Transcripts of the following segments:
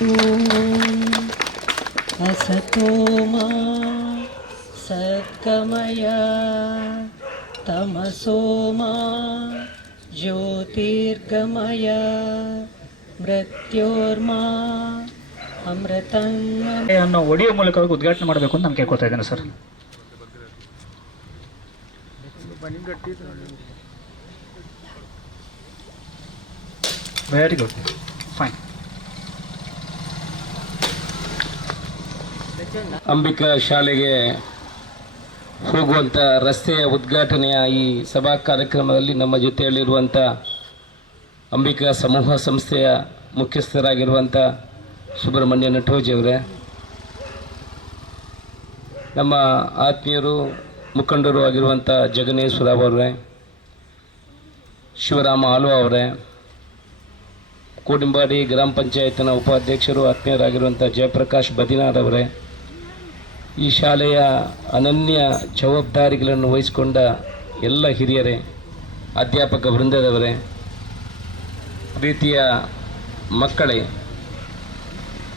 ॐ असतो मा सद्गमय तमसो मा ज्योतिर्गमय ಮೃತ್ಯೋರ್ಮಾ ಅಮೃತಂಗ ಅನ್ನೋ ಒಡಿಯೋ ಮೂಲಕವಾಗಿ ಉದ್ಘಾಟನೆ ಮಾಡಬೇಕು ಅಂತ ನಾನು ಕೇಳ್ಕೊತಾ ಇದ್ದೇನೆ sir very good fine Ambika ಶಾಲೆಗೆ ಹೋಗುವಂಥ ರಸ್ತೆಯ ಉದ್ಘಾಟನೆಯ ಈ ಸಭಾ ಕಾರ್ಯಕ್ರಮದಲ್ಲಿ ನಮ್ಮ ಜೊತೆಯಲ್ಲಿರುವಂಥ ಅಂಬಿಕಾ ಸಮೂಹ ಸಂಸ್ಥೆಯ ಮುಖ್ಯಸ್ಥರಾಗಿರುವಂಥ ಸುಬ್ರಹ್ಮಣ್ಯ ನಟೋಜಿ ಅವರೇ, ನಮ್ಮ ಆತ್ಮೀಯರು, ಮುಖಂಡರು ಆಗಿರುವಂಥ ಜಗನೇಶ್ವರ ಅವರೇ, ಶಿವರಾಮ ಆಲ್ವಾ ಅವರೇ, ಕೋಡಿಂಬಾಡಿ ಗ್ರಾಮ ಪಂಚಾಯತ್ನ ಉಪಾಧ್ಯಕ್ಷರು ಆತ್ಮೀಯರಾಗಿರುವಂಥ ಜಯಪ್ರಕಾಶ್ ಬದಿನಾರ್ ಅವರೇ ಈ ಶಾಲೆಯ ಅನನ್ಯ ಜವಾಬ್ದಾರಿಗಳನ್ನು ವಹಿಸಿಕೊಂಡ ಎಲ್ಲ ಹಿರಿಯರೇ, ಅಧ್ಯಾಪಕ ವೃಂದದವರೇ, ಪ್ರೀತಿಯ ಮಕ್ಕಳೇ,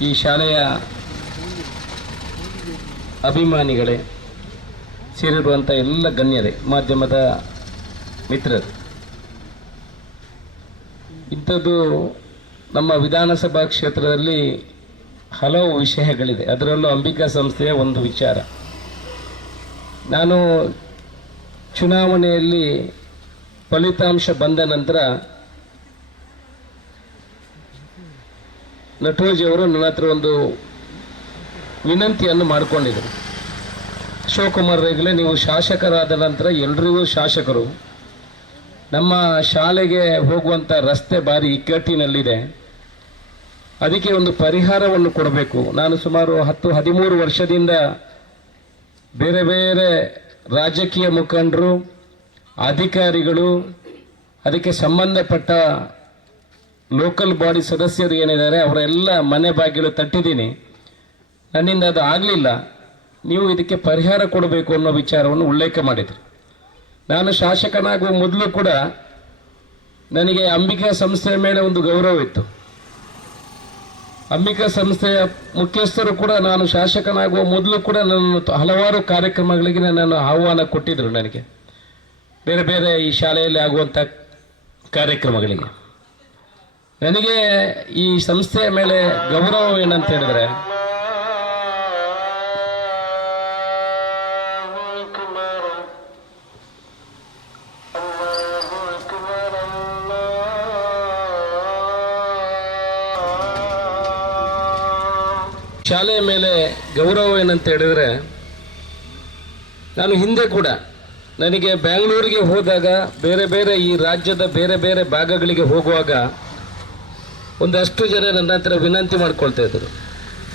ಈ ಶಾಲೆಯ ಅಭಿಮಾನಿಗಳೇ ಸೇರಿರುವಂಥ ಎಲ್ಲ ಗಣ್ಯರೇ, ಮಾಧ್ಯಮದ ಮಿತ್ರರು. ಇಂಥದ್ದು ನಮ್ಮ ವಿಧಾನಸಭಾ ಕ್ಷೇತ್ರದಲ್ಲಿ ಹಲವು ವಿಷಯಗಳಿದೆ. ಅದರಲ್ಲೂ ಅಂಬಿಕಾ ಸಂಸ್ಥೆಯ ಒಂದು ವಿಚಾರ. ನಾನು ಚುನಾವಣೆಯಲ್ಲಿ ಫಲಿತಾಂಶ ಬಂದ ನಂತರ ನಟೋಜಿ ಅವರು ನನ್ನ ಹತ್ರ ಒಂದು ವಿನಂತಿಯನ್ನು ಮಾಡಿಕೊಂಡಿದ್ದರು. ಶಿವಕುಮಾರ್ ರೇಗಲೇ, ನೀವು ಶಾಸಕರಾದ ನಂತರ ಎಲ್ರಿಗೂ ಶಾಸಕರು. ನಮ್ಮ ಶಾಲೆಗೆ ಹೋಗುವಂಥ ರಸ್ತೆ ಭಾರಿ ಇಕ್ಕಟ್ಟಿನಲ್ಲಿದೆ. ಅದಕ್ಕೆ ಒಂದು ಪರಿಹಾರವನ್ನು ಕೊಡಬೇಕು. ನಾನು ಸುಮಾರು ಹತ್ತು, ಹದಿಮೂರು ವರ್ಷದಿಂದ ಬೇರೆ ಬೇರೆ ರಾಜಕೀಯ ಮುಖಂಡರು, ಅಧಿಕಾರಿಗಳು, ಅದಕ್ಕೆ ಸಂಬಂಧಪಟ್ಟ ಲೋಕಲ್ ಬಾಡಿ ಸದಸ್ಯರು ಏನಿದ್ದಾರೆ, ಅವರೆಲ್ಲ ಮನೆ ಬಾಗಿಲು ತಟ್ಟಿದ್ದೀನಿ. ನನ್ನಿಂದ ಅದು ಆಗಲಿಲ್ಲ. ನೀವು ಇದಕ್ಕೆ ಪರಿಹಾರ ಕೊಡಬೇಕು ಅನ್ನೋ ವಿಚಾರವನ್ನು ಉಲ್ಲೇಖ ಮಾಡಿದರು. ನಾನು ಶಾಸಕನಾಗುವ ಮೊದಲು ಕೂಡ ನನಗೆ ಅಂಬಿಕಾ ಸಂಸ್ಥೆಯ ಮೇಲೆ ಒಂದು ಗೌರವ ಇತ್ತು ಅಂಬಿಕಾ ಸಂಸ್ಥೆಯ ಮುಖ್ಯಸ್ಥರು ಕೂಡ ನಾನು ಶಾಸಕನಾಗುವ ಮೊದಲು ಕೂಡ ನನ್ನ ಹಲವಾರು ಕಾರ್ಯಕ್ರಮಗಳಿಗೆ ನನ್ನನ್ನು ಆಹ್ವಾನ ಕೊಟ್ಟಿದ್ದರು ನನಗೆ. ಬೇರೆ ಬೇರೆ ಈ ಶಾಲೆಯಲ್ಲಿ ಆಗುವಂಥ ಕಾರ್ಯಕ್ರಮಗಳಿಗೆ. ನನಗೆ ಈ ಸಂಸ್ಥೆಯ ಮೇಲೆ ಗೌರವ ಏನಂತ ಹೇಳಿದ್ರೆ ಶಾಲೆಯ ಮೇಲೆ ಗೌರವ ಏನಂತ ಹೇಳಿದರೆ, ನಾನು ಹಿಂದೆ ಕೂಡ ನನಗೆ ಬೆಂಗಳೂರಿಗೆ ಹೋದಾಗ ಬೇರೆ ಬೇರೆ ಈ ರಾಜ್ಯದ ಬೇರೆ ಬೇರೆ ಭಾಗಗಳಿಗೆ ಹೋಗುವಾಗ ಒಂದಷ್ಟು ಜನ ನನ್ನ ಹತ್ರ ವಿನಂತಿ ಮಾಡ್ಕೊಳ್ತಾ ಇದ್ದರು.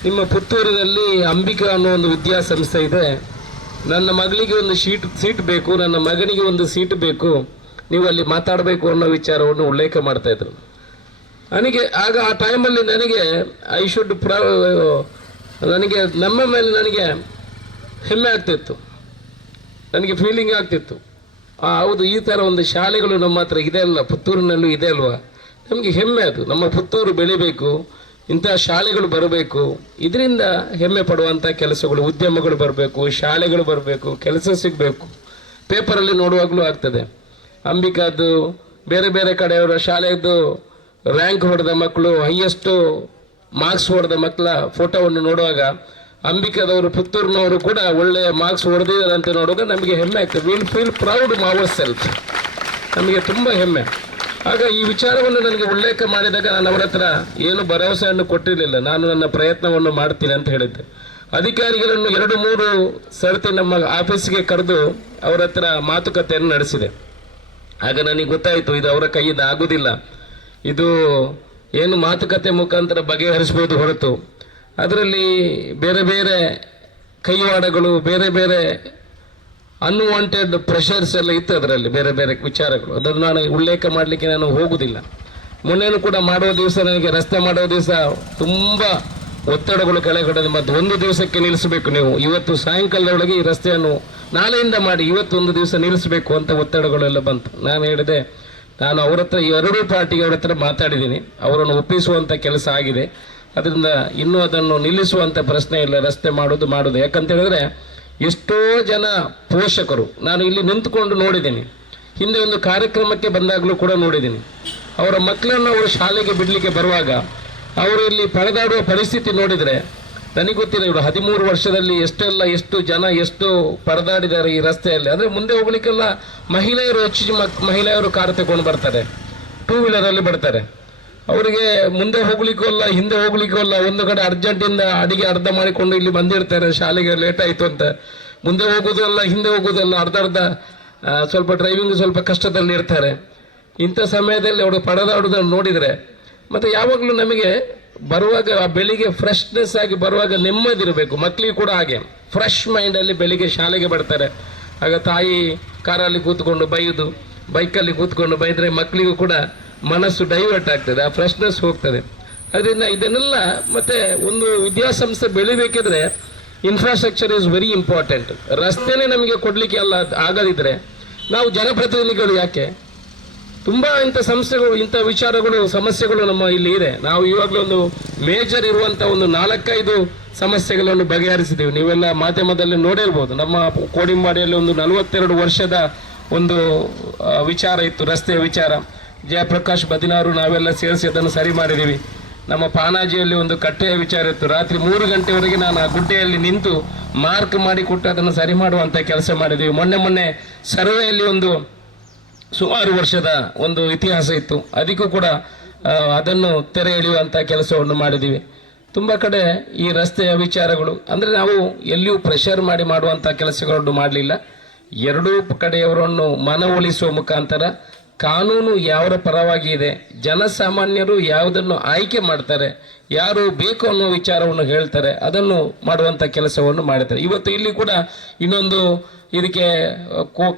ನಿಮ್ಮ ಪುತ್ತೂರಿನಲ್ಲಿ ಅಂಬಿಕಾ ಅನ್ನೋ ಒಂದು ವಿದ್ಯಾಸಂಸ್ಥೆ ಇದೆ. ನನ್ನ ಮಗಳಿಗೆ ಒಂದು ಶೀಟ್, ಸೀಟ್ ಬೇಕು, ನನ್ನ ಮಗನಿಗೆ ಒಂದು ಸೀಟ್ ಬೇಕು, ನೀವು ಅಲ್ಲಿ ಮಾತಾಡಬೇಕು ಅನ್ನೋ ವಿಚಾರವನ್ನು ಉಲ್ಲೇಖ ಮಾಡ್ತಾ ಇದ್ರು. ನನಗೆ ಆಗ ಆ ಟೈಮಲ್ಲಿ ನನಗೆ ಐ ಶುಡ್ ಪ್ರ ನನಗೆ ನಮ್ಮ ಮೇಲೆ ನನಗೆ ಹೆಮ್ಮೆ ಆಗ್ತಿತ್ತು. ನನಗೆ ಫೀಲಿಂಗ್ ಆಗ್ತಿತ್ತು. ಆ, ಹೌದು, ಈ ಥರ ಒಂದು ಶಾಲೆಗಳು ನಮ್ಮ ಹತ್ರ ಇದೆ ಅಲ್ಲ ಪುತ್ತೂರಿನಲ್ಲೂ ಇದೆ ಅಲ್ವಾ? ನಮಗೆ ಹೆಮ್ಮೆ ಅದು. ನಮ್ಮ ಪುತ್ತೂರು ಬೆಳಿಬೇಕು, ಇಂಥ ಶಾಲೆಗಳು ಬರಬೇಕು. ಇದರಿಂದ ಹೆಮ್ಮೆ ಪಡುವಂಥ ಕೆಲಸಗಳು, ಉದ್ಯಮಗಳು ಬರಬೇಕು, ಶಾಲೆಗಳು ಬರಬೇಕು, ಕೆಲಸ ಸಿಗಬೇಕು. ಪೇಪರಲ್ಲಿ ನೋಡುವಾಗಲೂ ಆಗ್ತದೆ. ಅಂಬಿಕಾದ್ದು, ಬೇರೆ ಬೇರೆ ಕಡೆಯವರ ಶಾಲೆಯದ್ದು ರ್ಯಾಂಕ್ ಹೊಡೆದ ಮಕ್ಕಳು ಹೈಯೆಸ್ಟು ಮಾರ್ಕ್ಸ್ ಹೊಡೆದ ಮಕ್ಕಳ ಫೋಟೋವನ್ನು ನೋಡುವಾಗ ಅಂಬಿಕಾದವರು, ಪುತ್ತೂರಿನವರು ಕೂಡ ಒಳ್ಳೆಯ ಮಾರ್ಕ್ಸ್ ಹೊಡೆದಿದ್ದಾರೆ ಅಂತ ನೋಡುವಾಗ ನಮಗೆ ಹೆಮ್ಮೆ ಆಗ್ತದೆ. Will feel proud our self ನಮಗೆ ತುಂಬ ಹೆಮ್ಮೆ. ಆಗ ಈ ವಿಚಾರವನ್ನು ನನಗೆ ಉಲ್ಲೇಖ ಮಾಡಿದಾಗ ನಾನು ಅವರ ಹತ್ರ ಏನು ಭರವಸೆಯನ್ನು ಕೊಟ್ಟಿರಲಿಲ್ಲ. ನಾನು ನನ್ನ ಪ್ರಯತ್ನವನ್ನು ಮಾಡ್ತೀನಿ ಅಂತ ಹೇಳಿದ್ದೆ. ಅಧಿಕಾರಿಗಳನ್ನು ಎರಡು ಮೂರು ಸರ್ತಿ ನಮ್ಮ ಆಫೀಸ್ಗೆ ಕರೆದು ಅವರ ಹತ್ರ ಮಾತುಕತೆಯನ್ನು ನಡೆಸಿದೆ. ಆಗ ನನಗೆ ಗೊತ್ತಾಯಿತು, ಇದು ಅವರ ಕೈಯಿಂದ ಆಗುವುದಿಲ್ಲ ಇದು ಏನು ಮಾತುಕತೆ ಮುಖಾಂತರ ಬಗೆಹರಿಸ್ಬೋದು ಹೊರತು ಅದರಲ್ಲಿ ಬೇರೆ ಬೇರೆ ಕೈವಾಡಗಳು, ಬೇರೆ ಬೇರೆ ಅನ್ವಾಂಟೆಡ್ ಪ್ರೆಷರ್ಸ್ ಎಲ್ಲ ಇತ್ತು ಅದರಲ್ಲಿ, ಬೇರೆ ಬೇರೆ ವಿಚಾರಗಳು. ಅದನ್ನು ನಾನು ಉಲ್ಲೇಖ ಮಾಡಲಿಕ್ಕೆ ನಾನು ಹೋಗುವುದಿಲ್ಲ ಮೊನ್ನೆನೂ ಕೂಡ ಮಾಡುವ ದಿವಸ ನನಗೆ ರಸ್ತೆ ಮಾಡುವ ದಿವಸ ತುಂಬ ಒತ್ತಡಗಳು ಕೆಳಗಡೆ ಮತ್ತು ಒಂದು ದಿವಸಕ್ಕೆ ನಿಲ್ಲಿಸಬೇಕು ನೀವು. ಇವತ್ತು ಸಾಯಂಕಾಲದೊಳಗೆ ಈ ರಸ್ತೆಯನ್ನು ನಾಳೆಯಿಂದ ಮಾಡಿ ಇವತ್ತು ಒಂದು ದಿವಸ ನಿಲ್ಲಿಸಬೇಕು ಅಂತ ಒತ್ತಡಗಳೆಲ್ಲ ಬಂತು. ನಾನು ಹೇಳಿದೆ ನಾನು ಅವರ ಹತ್ರ ಎರಡೂ ಪಾರ್ಟಿಯವರ ಹತ್ರ ಮಾತಾಡಿದ್ದೀನಿ. ಅವರನ್ನು ಒಪ್ಪಿಸುವಂಥ ಕೆಲಸ ಆಗಿದೆ. ಅದರಿಂದ ಇನ್ನೂ ಅದನ್ನು ನಿಲ್ಲಿಸುವಂಥ ಪ್ರಶ್ನೆ ಇಲ್ಲ, ರಸ್ತೆ ಮಾಡೋದು ಮಾಡೋದು ಯಾಕಂತ ಹೇಳಿದ್ರೆ ಎಷ್ಟೋ ಜನ ಪೋಷಕರು, ನಾನು ಇಲ್ಲಿ ನಿಂತ್ಕೊಂಡು ನೋಡಿದ್ದೀನಿ. ಹಿಂದೆ ಒಂದು ಕಾರ್ಯಕ್ರಮಕ್ಕೆ ಬಂದಾಗಲೂ ಕೂಡ ನೋಡಿದ್ದೀನಿ. ಅವರ ಮಕ್ಕಳನ್ನು ಅವರು ಶಾಲೆಗೆ ಬಿಡಲಿಕ್ಕೆ ಬರುವಾಗ, ಅವರು ಇಲ್ಲಿ ಪರದಾಡುವ ಪರಿಸ್ಥಿತಿ ನೋಡಿದರೆ ನನಗೆ ಗೊತ್ತಿಲ್ಲ ಇವರು ಹದಿಮೂರು ವರ್ಷದಲ್ಲಿ ಎಷ್ಟೆಲ್ಲ, ಎಷ್ಟು ಜನ ಎಷ್ಟು ಪರದಾಡಿದ್ದಾರೆ ಈ ರಸ್ತೆಯಲ್ಲಿ. ಅಂದರೆ ಮುಂದೆ ಹೋಗ್ಲಿಕ್ಕೆಲ್ಲ ಮಹಿಳೆಯರು ಹೆಚ್ಚು ಮಹಿಳೆಯರು ಕಾರ್ ತಗೊಂಡು ಬರ್ತಾರೆ. ಟೂ ವೀಲರಲ್ಲಿ ಬರ್ತಾರೆ. ಅವರಿಗೆ ಮುಂದೆ ಹೋಗ್ಲಿಕ್ಕೂ ಅಲ್ಲ, ಹಿಂದೆ ಹೋಗ್ಲಿಕ್ಕೂ ಅಲ್ಲ. ಒಂದು ಕಡೆ ಅರ್ಜೆಂಟಿಂದ ಅಡಿಗೆ ಅರ್ಧ ಮಾಡಿಕೊಂಡು ಇಲ್ಲಿ ಬಂದಿರ್ತಾರೆ, ಶಾಲೆಗೆ ಲೇಟ್ ಆಯಿತು ಅಂತ. ಮುಂದೆ ಹೋಗೋದಲ್ಲ ಹಿಂದೆ ಹೋಗೋದಲ್ಲ ಅರ್ಧ ಅರ್ಧ ಸ್ವಲ್ಪ ಡ್ರೈವಿಂಗ್ ಸ್ವಲ್ಪ ಕಷ್ಟದಲ್ಲಿ ಇರ್ತಾರೆ. ಇಂಥ ಸಮಯದಲ್ಲಿ ಅವರು ಪಡೆದಾಡುವುದನ್ನು ನೋಡಿದರೆ, ಮತ್ತು ಯಾವಾಗಲೂ ನಮಗೆ ಬರುವಾಗ ಬೆಳಿಗ್ಗೆ ಫ್ರೆಶ್ನೆಸ್ ಆಗಿ ಬರುವಾಗ ನೆಮ್ಮದಿರಬೇಕು. ಮಕ್ಕಳಿಗೆ ಕೂಡ ಹಾಗೆ. ಫ್ರೆಶ್ ಮೈಂಡಲ್ಲಿ ಬೆಳಿಗ್ಗೆ ಶಾಲೆಗೆ ಬರ್ತಾರೆ. ಆಗ ತಾಯಿ ಕಾರಲ್ಲಿ ಕೂತ್ಕೊಂಡು ಬೈಯುದು, ಬೈಕಲ್ಲಿ ಕೂತ್ಕೊಂಡು ಬೈದರೆ ಮಕ್ಕಳಿಗೂ ಕೂಡ ಮನಸ್ಸು ಡೈವರ್ಟ್ ಆಗ್ತದೆ, ಆ ಫ್ರೆಶ್ನೆಸ್ ಹೋಗ್ತದೆ. ಅದರಿಂದ ಇದನ್ನೆಲ್ಲ ಮತ್ತೆ ಒಂದು ವಿದ್ಯಾಸಂಸ್ಥೆ ಬೆಳಿಬೇಕಿದ್ರೆ ಇನ್ಫ್ರಾಸ್ಟ್ರಕ್ಚರ್ ಇಸ್ ವೆರಿ ಇಂಪಾರ್ಟೆಂಟ್ ರಸ್ತೆನೇ ನಮಗೆ ಕೊಡಲಿಕ್ಕೆ ಅಲ್ಲ, ಆಗದಿದ್ರೆ ನಾವು ಜನಪ್ರತಿನಿಧಿಗಳು ಯಾಕೆ? ತುಂಬಾ ಇಂಥ ಸಂಸ್ಥೆಗಳು, ಇಂಥ ವಿಚಾರಗಳು, ಸಮಸ್ಯೆಗಳು ನಮ್ಮ ಇಲ್ಲಿ ಇದೆ. ನಾವು ಇವಾಗಲೂ ಒಂದು ಮೇಜರ್ ಇರುವಂತ ಒಂದು ನಾಲ್ಕೈದು ಸಮಸ್ಯೆಗಳನ್ನು ಬಗೆಹರಿಸಿದ್ದೀವಿ ನೀವೆಲ್ಲ ಮಾಧ್ಯಮದಲ್ಲಿ ನೋಡಿರ್ಬೋದು. ನಮ್ಮ ಕೋಡಿಂಬಾಡಿಯಲ್ಲಿ ಒಂದು ನಲವತ್ತೆರಡು ವರ್ಷದ ಒಂದು ವಿಚಾರ ಇತ್ತು, ರಸ್ತೆಯ ವಿಚಾರ. ಜಯಪ್ರಕಾಶ್ ಬದಿನಾರು ನಾವೆಲ್ಲ ಸೇರಿಸಿ ಅದನ್ನು ಸರಿ ಮಾಡಿದ್ದೀವಿ ನಮ್ಮ ಪಾನಾಜಿಯಲ್ಲಿ ಒಂದು ಕಟ್ಟೆಯ ವಿಚಾರ ಇತ್ತು. ರಾತ್ರಿ ಮೂರು ಗಂಟೆವರೆಗೆ ನಾನು ಆ ಗುಡ್ಡೆಯಲ್ಲಿ ನಿಂತು ಮಾರ್ಕ್ ಮಾಡಿ ಕೊಟ್ಟು ಅದನ್ನು ಸರಿ ಮಾಡುವಂತ ಕೆಲಸ ಮಾಡಿದ್ದೀವಿ ಮೊನ್ನೆ ಮೊನ್ನೆ ಸರ್ವೆಯಲ್ಲಿ ಒಂದು ಸುಮಾರು ವರ್ಷದ ಒಂದು ಇತಿಹಾಸ ಇತ್ತು. ಅದಕ್ಕೂ ಕೂಡ ಅದನ್ನು ತೆರೆ ಎಳೆಯುವಂಥ ಕೆಲಸವನ್ನು ಮಾಡಿದ್ದೀವಿ ತುಂಬ ಕಡೆ ಈ ರಸ್ತೆಯ ವಿಚಾರಗಳು, ಅಂದರೆ ನಾವು ಎಲ್ಲಿಯೂ ಪ್ರೆಷರ್ ಮಾಡಿ ಮಾಡುವಂಥ ಕೆಲಸಗಳನ್ನು ಮಾಡಲಿಲ್ಲ. ಎರಡೂ ಕಡೆಯವರನ್ನು ಮನವೊಲಿಸುವ ಮುಖಾಂತರ ಕಾನೂನು ಯಾವರ ಪರವಾಗಿ ಇದೆ? ಜನಸಾಮಾನ್ಯರು ಯಾವುದನ್ನು ಆಯ್ಕೆ ಮಾಡ್ತಾರೆ? ಯಾರು ಬೇಕು ಅನ್ನೋ ವಿಚಾರವನ್ನು ಹೇಳ್ತಾರೆ? ಅದನ್ನು ಮಾಡುವಂಥ ಕೆಲಸವನ್ನು ಮಾಡಿದ್ದಾರೆ ಇವತ್ತು ಇಲ್ಲಿ ಕೂಡ ಇನ್ನೊಂದು ಇದಕ್ಕೆ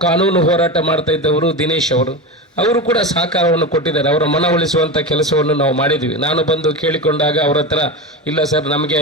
ಕಾನೂನು ಹೋರಾಟ ಮಾಡ್ತಾ ಇದ್ದವರು ದಿನೇಶ್ ಅವರು. ಅವರು ಕೂಡ ಸಹಕಾರವನ್ನು ಕೊಟ್ಟಿದ್ದಾರೆ. ಅವರ ಮನವೊಲಿಸುವಂಥ ಕೆಲಸವನ್ನು ನಾವು ಮಾಡಿದ್ವಿ ನಾನು ಬಂದು ಕೇಳಿಕೊಂಡಾಗ ಅವರ ಹತ್ರ, ಇಲ್ಲ ಸರ್, ನಮಗೆ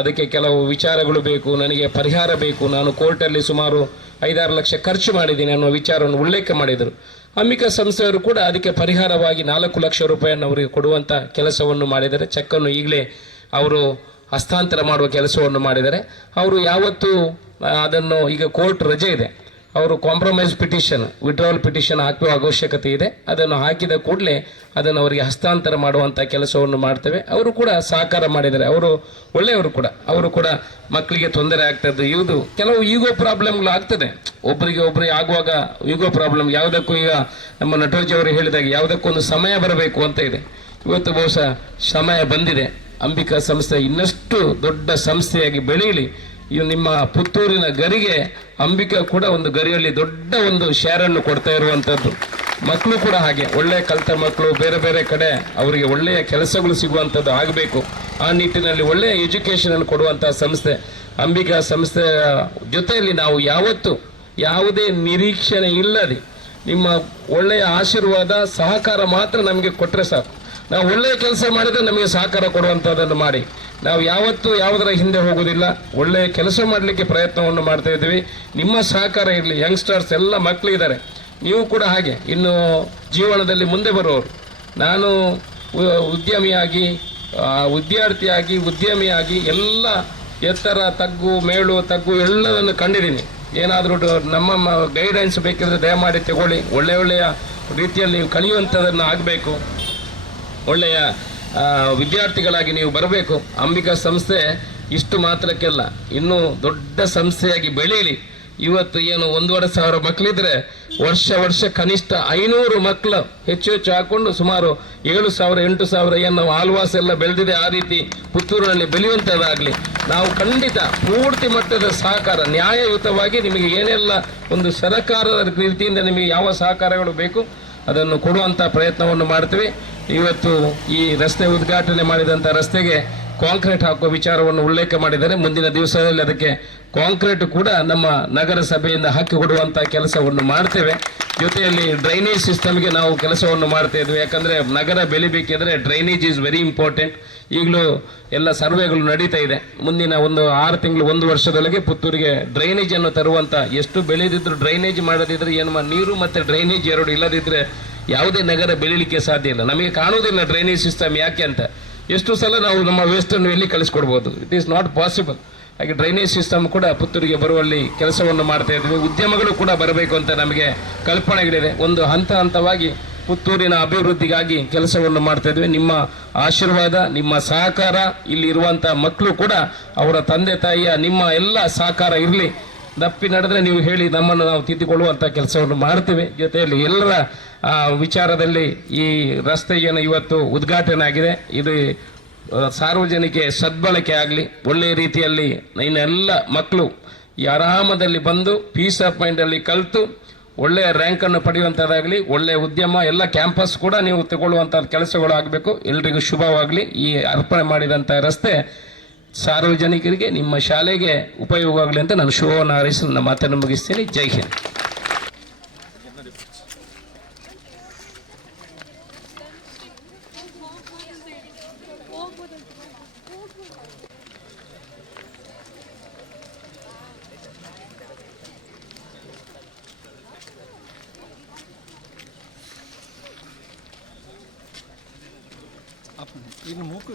ಅದಕ್ಕೆ ಕೆಲವು ವಿಚಾರಗಳು ಬೇಕು, ನನಗೆ ಪರಿಹಾರ ಬೇಕು. ನಾನು ಕೋರ್ಟಲ್ಲಿ ಸುಮಾರು ಐದಾರು ಲಕ್ಷ ಖರ್ಚು ಮಾಡಿದ್ದೀನಿ ಅನ್ನೋ ವಿಚಾರವನ್ನು ಉಲ್ಲೇಖ ಮಾಡಿದರು. ಅಂಬಿಕಾ ಸಂಸ್ಥೆಯವರು ಕೂಡ ಅದಕ್ಕೆ ಪರಿಹಾರವಾಗಿ ನಾಲ್ಕು ಲಕ್ಷ ರೂಪಾಯಿಯನ್ನು ಅವರಿಗೆ ಕೊಡುವಂಥ ಕೆಲಸವನ್ನು ಮಾಡಿದರೆ ಚೆಕ್ಕನ್ನು ಈಗಲೇ ಅವರು ಹಸ್ತಾಂತರ ಮಾಡುವ ಕೆಲಸವನ್ನು ಮಾಡಿದ್ದಾರೆ. ಅವರು ಯಾವತ್ತೂ ಅದನ್ನು ಈಗ ಕೋರ್ಟ್ ರಜೆ ಇದೆ. ಅವರು ಕಾಂಪ್ರಮೈಸ್ ಪಿಟಿಷನ್ ವಿಡ್ರಾವಲ್ ಪಿಟಿಷನ್ ಹಾಕುವ ಅವಶ್ಯಕತೆ ಇದೆ. ಅದನ್ನು ಹಾಕಿದ ಕೂಡಲೇ ಅದನ್ನು ಅವರಿಗೆ ಹಸ್ತಾಂತರ ಮಾಡುವಂಥ ಕೆಲಸವನ್ನು ಮಾಡ್ತೇವೆ. ಅವರು ಕೂಡ ಸಹಕಾರ ಮಾಡಿದ್ದಾರೆ. ಅವರು ಒಳ್ಳೆಯವರು ಕೂಡ. ಅವರು ಕೂಡ ಮಕ್ಕಳಿಗೆ ತೊಂದರೆ ಆಗ್ತದೆ ಇವುದು ಕೆಲವು ಈಗೋ ಪ್ರಾಬ್ಲಮ್ಗಳು ಆಗ್ತದೆ. ಒಬ್ಬರಿಗೆ ಒಬ್ಬರಿಗೆ ಆಗುವಾಗ ಈಗೋ ಪ್ರಾಬ್ಲಮ್ ಯಾವುದಕ್ಕೂ ಈಗ ನಮ್ಮ ನಟೋಜಿ ಅವರು ಹೇಳಿದಾಗ ಯಾವುದಕ್ಕೂ ಒಂದು ಸಮಯ ಬರಬೇಕು ಅಂತ ಇದೆ. ಇವತ್ತು ಬಹುಶಃ ಸಮಯ ಬಂದಿದೆ. ಅಂಬಿಕಾ ಸಂಸ್ಥೆ ಇನ್ನಷ್ಟು ದೊಡ್ಡ ಸಂಸ್ಥೆಯಾಗಿ ಬೆಳೆಯಲಿ. ಇವು ನಿಮ್ಮ ಪುತ್ತೂರಿನ ಗರಿಗೆ ಅಂಬಿಕಾ ಕೂಡ ಒಂದು ಗರಿಯಲ್ಲಿ ದೊಡ್ಡ ಒಂದು ಶೇರನ್ನು ಕೊಡ್ತಾ ಇರುವಂಥದ್ದು ಮಕ್ಕಳು ಕೂಡ ಹಾಗೆ. ಒಳ್ಳೆ ಕಲಿತ ಮಕ್ಕಳು ಬೇರೆ ಬೇರೆ ಕಡೆ ಅವರಿಗೆ ಒಳ್ಳೆಯ ಕೆಲಸಗಳು ಸಿಗುವಂಥದ್ದು ಆಗಬೇಕು. ಆ ನಿಟ್ಟಿನಲ್ಲಿ ಒಳ್ಳೆಯ ಎಜುಕೇಷನನ್ನು ಕೊಡುವಂತಹ ಸಂಸ್ಥೆ, ಅಂಬಿಕಾ ಸಂಸ್ಥೆಯ ಜೊತೆಯಲ್ಲಿ ನಾವು ಯಾವತ್ತು ಯಾವುದೇ ನಿರೀಕ್ಷಣೆ ಇಲ್ಲದೆ ನಿಮ್ಮ ಒಳ್ಳೆಯ ಆಶೀರ್ವಾದ, ಸಹಕಾರ ಮಾತ್ರ ನಮಗೆ ಕೊಟ್ಟರೆ ಸಾಕು. ನಾವು ಒಳ್ಳೆಯ ಕೆಲಸ ಮಾಡಿದ್ರೆ ನಮಗೆ ಸಹಕಾರ ಕೊಡುವಂಥದ್ದನ್ನು ಮಾಡಿ. ನಾವು ಯಾವತ್ತೂ ಯಾವುದರ ಹಿಂದೆ ಹೋಗೋದಿಲ್ಲ ಒಳ್ಳೆಯ ಕೆಲಸ ಮಾಡಲಿಕ್ಕೆ ಪ್ರಯತ್ನವನ್ನು ಮಾಡ್ತಾ ಇದ್ದೀವಿ. ನಿಮ್ಮ ಸಹಕಾರ ಇರಲಿ ಯಂಗ್ಸ್ಟರ್ಸ್ ಎಲ್ಲ ಮಕ್ಕಳಿದ್ದಾರೆ ನೀವು ಕೂಡ ಹಾಗೆ, ಇನ್ನು ಜೀವನದಲ್ಲಿ ಮುಂದೆ ಬರುವವರು. ನಾನು ಉದ್ಯಮಿಯಾಗಿ ವಿದ್ಯಾರ್ಥಿಯಾಗಿ, ಉದ್ಯಮಿಯಾಗಿ ಎಲ್ಲ ಎತ್ತರ, ತಗ್ಗು, ಮೇಳು, ತಗ್ಗು ಎಲ್ಲದನ್ನು ಕಂಡಿದ್ದೀನಿ. ಏನಾದರೂ ನಮ್ಮ ಗೈಡೆನ್ಸ್ ಬೇಕಿದ್ರೆ ದಯಮಾಡಿ ತಗೊಳ್ಳಿ. ಒಳ್ಳೆಯ ಒಳ್ಳೆಯ ರೀತಿಯಲ್ಲಿ ಕಲಿಯುವಂಥದ್ದನ್ನು ಆಗಬೇಕು. ಒಳ್ಳೆಯ ವಿದ್ಯಾರ್ಥಿಗಳಾಗಿ ನೀವು ಬರಬೇಕು. ಅಂಬಿಕಾ ಸಂಸ್ಥೆ ಇಷ್ಟು ಮಾತ್ರಕ್ಕೆಲ್ಲ. ಇನ್ನೂ ದೊಡ್ಡ ಸಂಸ್ಥೆಯಾಗಿ ಬೆಳೀಲಿ. ಇವತ್ತು ಏನು ಒಂದೂವರೆ ಸಾವಿರ ಮಕ್ಕಳಿದ್ರೆ ವರ್ಷ ವರ್ಷ ಕನಿಷ್ಠ ಐನೂರು ಮಕ್ಕಳು ಹೆಚ್ಚು ಹೆಚ್ಚು ಹಾಕೊಂಡು ಸುಮಾರು ಏಳು ಸಾವಿರ, ಎಂಟು ಸಾವಿರ ಏನು ಆಲ್ವಾಸ್ ಎಲ್ಲ ಬೆಳೆದಿದೆ. ಆ ರೀತಿ ಪುತ್ತೂರಿನಲ್ಲಿ ಬೆಳೆಯುವಂಥದ್ದಾಗಲಿ. ನಾವು ಖಂಡಿತ ಪೂರ್ತಿ ಮಟ್ಟದ ಸಹಕಾರ, ನ್ಯಾಯಯುತವಾಗಿ ನಿಮಗೆ ಏನೆಲ್ಲ ಒಂದು ಸರಕಾರದ ರೀತಿಯಿಂದ ನಿಮಗೆ ಯಾವ ಸಹಕಾರಗಳು ಬೇಕು ಅದನ್ನು ಕೊಡುವಂಥ ಪ್ರಯತ್ನವನ್ನು ಮಾಡ್ತೀವಿ. ಇವತ್ತು ಈ ರಸ್ತೆ ಉದ್ಘಾಟನೆ ಮಾಡಿದಂಥ ರಸ್ತೆಗೆ ಕಾಂಕ್ರೀಟ್ ಹಾಕುವ ವಿಚಾರವನ್ನು ಉಲ್ಲೇಖ ಮಾಡಿದರೆ ಮುಂದಿನ ದಿವಸದಲ್ಲಿ ಅದಕ್ಕೆ ಕಾಂಕ್ರೀಟ್ ಕೂಡ ನಮ್ಮ ನಗರಸಭೆಯಿಂದ ಹಾಕಿ ಕೊಡುವಂಥ ಕೆಲಸವನ್ನು ಮಾಡ್ತೇವೆ. ಜೊತೆಯಲ್ಲಿ ಡ್ರೈನೇಜ್ ಸಿಸ್ಟಮ್ಗೆ ನಾವು ಕೆಲಸವನ್ನು ಮಾಡ್ತಾ ಇದ್ವಿ. ಯಾಕಂದರೆ ನಗರ ಬೆಳಿಬೇಕಿದ್ರೆ ಡ್ರೈನೇಜ್ ಈಸ್ ವೆರಿ ಇಂಪಾರ್ಟೆಂಟ್ ಈಗಲೂ ಎಲ್ಲ ಸರ್ವೆಗಳು ನಡೀತಾ ಇದೆ. ಮುಂದಿನ ಒಂದು ಆರು ತಿಂಗಳು, ಒಂದು ವರ್ಷದೊಳಗೆ ಪುತ್ತೂರಿಗೆ ಡ್ರೈನೇಜ್ ಅನ್ನು ತರುವಂತ ಎಷ್ಟು ಬೆಳೆದಿದ್ರು ಡ್ರೈನೇಜ್ ಮಾಡದಿದ್ರೆ ಏನು ನೀರು ಮತ್ತೆ ಡ್ರೈನೇಜ್ ಎರಡು ಇಲ್ಲದಿದ್ರೆ ಯಾವುದೇ ನಗರ ಬೆಳಿಲಿಕ್ಕೆ ಸಾಧ್ಯ ಇಲ್ಲ. ನಮಗೆ ಕಾಣುವುದಿಲ್ಲ ಡ್ರೈನೇಜ್ ಸಿಸ್ಟಮ್ ಯಾಕೆ ಅಂತ. ಎಷ್ಟು ಸಲ ನಾವು ನಮ್ಮ ವೇಸ್ಟನ್ನು ಎಲ್ಲಿ ಕಳಿಸ್ಕೊಡ್ಬೋದು? ಇಟ್ ಈಸ್ ನಾಟ್ ಪಾಸಿಬಲ್ ಹಾಗೆ ಡ್ರೈನೇಜ್ ಸಿಸ್ಟಮ್ ಕೂಡ ಪುತ್ತೂರಿಗೆ ಬರುವಲ್ಲಿ ಕೆಲಸವನ್ನು ಮಾಡ್ತಾ ಇದ್ದೀವಿ. ಉದ್ಯಮಗಳು ಕೂಡ ಬರಬೇಕು ಅಂತ ನಮಗೆ ಕಲ್ಪನೆಗಳಿದೆ. ಒಂದು ಹಂತ ಹಂತವಾಗಿ ಪುತ್ತೂರಿನ ಅಭಿವೃದ್ಧಿಗಾಗಿ ಕೆಲಸವನ್ನು ಮಾಡ್ತಾ ಇದ್ವಿ ನಿಮ್ಮ ಆಶೀರ್ವಾದ, ನಿಮ್ಮ ಸಹಕಾರ ಇಲ್ಲಿ ಇರುವಂಥ ಮಕ್ಕಳು ಕೂಡ ಅವರ ತಂದೆ ತಾಯಿಯ ನಿಮ್ಮ ಎಲ್ಲ ಸಹಕಾರ ಇರಲಿ. ದಪ್ಪಿ ನಡೆದ್ರೆ ನೀವು ಹೇಳಿ ನಮ್ಮನ್ನು ನಾವು ತಿದ್ದಿಕೊಳ್ಳುವಂಥ ಕೆಲಸವನ್ನು ಮಾಡ್ತೇವೆ. ಜೊತೆಯಲ್ಲಿ ಎಲ್ಲರ ವಿಚಾರದಲ್ಲಿ ಈ ರಸ್ತೆಯನ್ನು ಇವತ್ತು ಉದ್ಘಾಟನೆ ಆಗಿದೆ. ಇದು ಸಾರ್ವಜನಿಕ ಸದ್ಬಳಕೆ ಆಗಲಿ ಒಳ್ಳೆಯ ರೀತಿಯಲ್ಲಿ ಇನ್ನೆಲ್ಲ ಮಕ್ಕಳು ಈ ಆರಾಮದಲ್ಲಿ ಬಂದು ಪೀಸ್ ಆಫ್ ಮೈಂಡಲ್ಲಿ ಕಲಿತು, ಒಳ್ಳೆಯ ರ್ಯಾಂಕನ್ನು ಪಡೆಯುವಂಥದ್ದಾಗಲಿ ಒಳ್ಳೆಯ ಉದ್ಯಮ, ಎಲ್ಲ ಕ್ಯಾಂಪಸ್ ಕೂಡ ನೀವು ತಗೊಳ್ಳುವಂಥ ಕೆಲಸಗಳು ಆಗಬೇಕು ಎಲ್ರಿಗೂ ಶುಭವಾಗಲಿ. ಈ ಅರ್ಪಣೆ ಮಾಡಿದಂಥ ರಸ್ತೆ ಸಾರ್ವಜನಿಕರಿಗೆ ನಿಮ್ಮ ಶಾಲೆಗೆ ಉಪಯೋಗ ಆಗಲಿ ಅಂತ ನಾನು ಶೋವನ್ನು ಆರಿಸಿ ನನ್ನ ಮಾತನ್ನು ಮುಗಿಸ್ತೀನಿ. ಜೈ ಹಿಂದ್. ಇನ್ನು ಮೂಕು